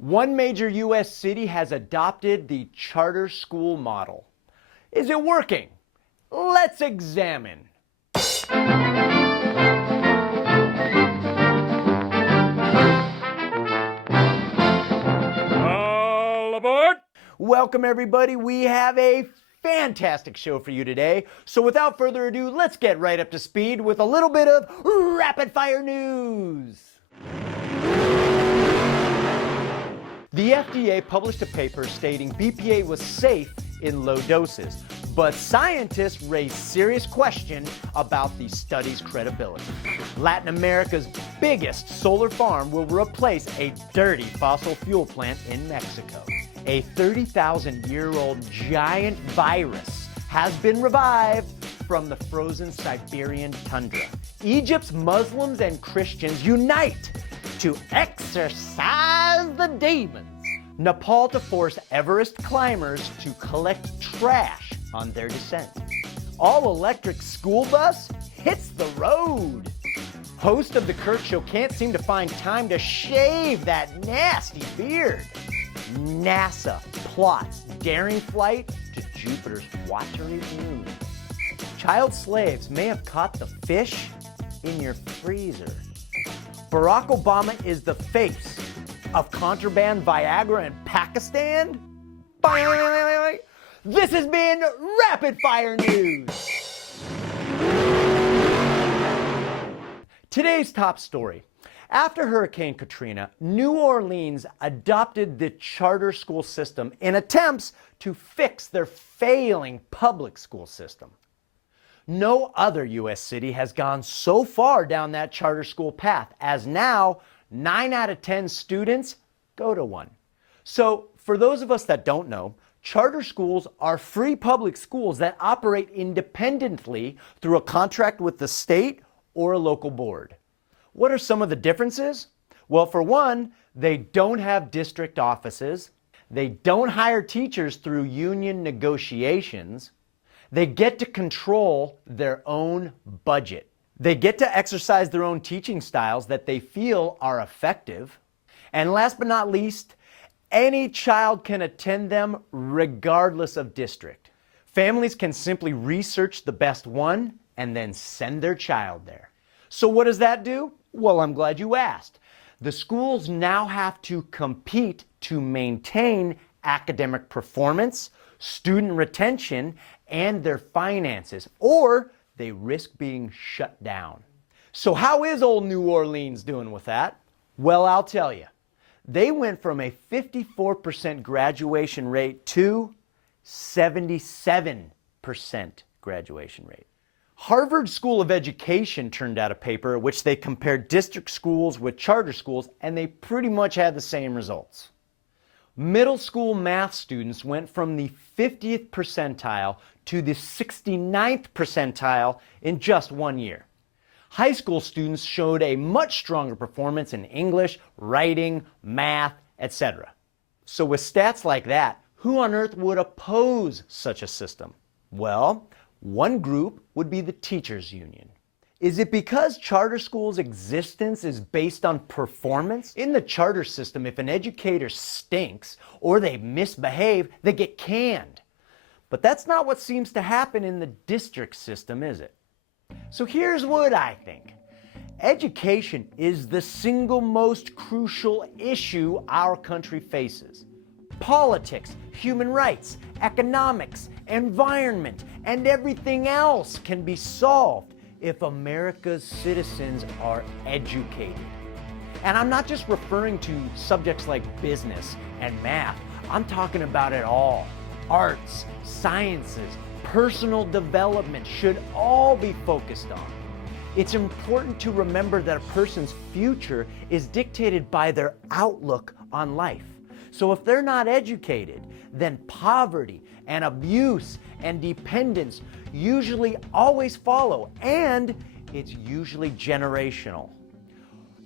One major U.S. city has adopted the charter school model. Is it working? Let's examine. All aboard! Welcome everybody, we have a fantastic show for you today. So without further ado, let's get right up to speed with a little bit of rapid fire news. The FDA published a paper stating BPA was safe in low doses, but scientists raised serious questions about the study's credibility. Latin America's biggest solar farm will replace a dirty fossil fuel plant in Mexico. A 30,000-year-old giant virus has been revived from the frozen Siberian tundra. Egypt's Muslims and Christians unite to exorcise the demons. Nepal to force Everest climbers to collect trash on their descent. All-electric school bus hits the road. Host of the Kurt Show can't seem to find time to shave that nasty beard. NASA plots daring flight to Jupiter's watery moon. Child slaves may have caught the fish in your freezer. Barack Obama is the face of contraband Viagra in Pakistan? Bye. This has been Rapid Fire News. Today's top story. After Hurricane Katrina, New Orleans adopted the charter school system in attempts to fix their failing public school system. No other U.S. city has gone so far down that charter school path, as now 9 out of 10 students go to one. So for those of us that don't know, charter schools are free public schools that operate independently through a contract with the state or a local board. What are some of the differences? Well, for one, they don't have district offices. They don't hire teachers through union negotiations. They get to control their own budget. They get to exercise their own teaching styles that they feel are effective. And last but not least, any child can attend them regardless of district. Families can simply research the best one and then send their child there. So what does that do? Well, I'm glad you asked. The schools now have to compete to maintain academic performance, student retention, and their finances, or they risk being shut down. So how is old New Orleans doing with that? Well, I'll tell you. They went from a 54% graduation rate to 77% graduation rate. Harvard School of Education turned out a paper in which they compared district schools with charter schools, and they pretty much had the same results. Middle school math students went from the 50th percentile to the 69th percentile in just 1 year. High school students showed a much stronger performance in English, writing, math, etc. So with stats like that, who on earth would oppose such a system? Well, one group would be the teachers' union. Is it because charter schools' existence is based on performance? In the charter system, if an educator stinks or they misbehave, they get canned. But that's not what seems to happen in the district system, is it? So here's what I think. Education is the single most crucial issue our country faces. Politics, human rights, economics, environment, and everything else can be solved if America's citizens are educated. And I'm not just referring to subjects like business and math. I'm talking about it all. Arts, sciences, personal development should all be focused on. It's important to remember that a person's future is dictated by their outlook on life. So if they're not educated, then poverty and abuse and dependence usually always follow, and it's usually generational.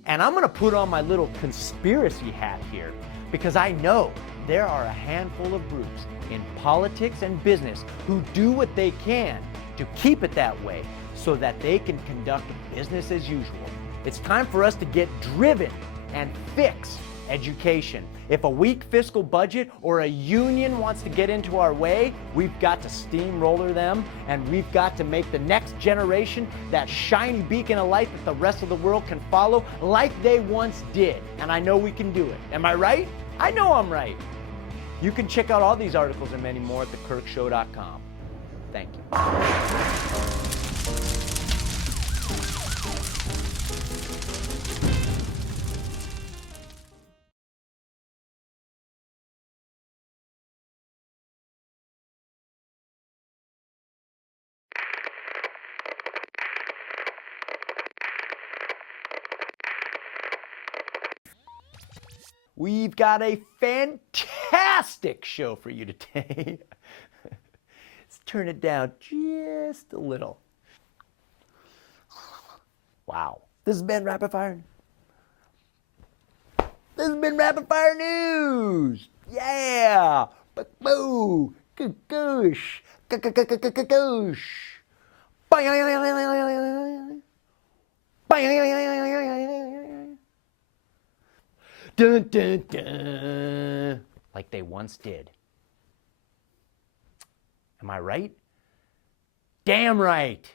And I'm going to put on my little conspiracy hat here, because I know there are a handful of groups in politics and business who do what they can to keep it that way so that they can conduct business as usual. It's time for us to get driven and fix Education. If a weak fiscal budget or a union wants to get into our way, we've got to steamroller them, and we've got to make the next generation that shiny beacon of light that the rest of the world can follow like they once did. And I know we can do it. Am I right? I know I'm right. You can check out all these articles and many more at thekirkshow.com. Thank you. We've got a fantastic show for you today. Let's turn it down just a little. Wow. This has been Rapid Fire. This has been Rapid Fire News. Yeah. Boo. Goosh. Goosh. Dun, dun, dun, like they once did. Am I right? Damn right.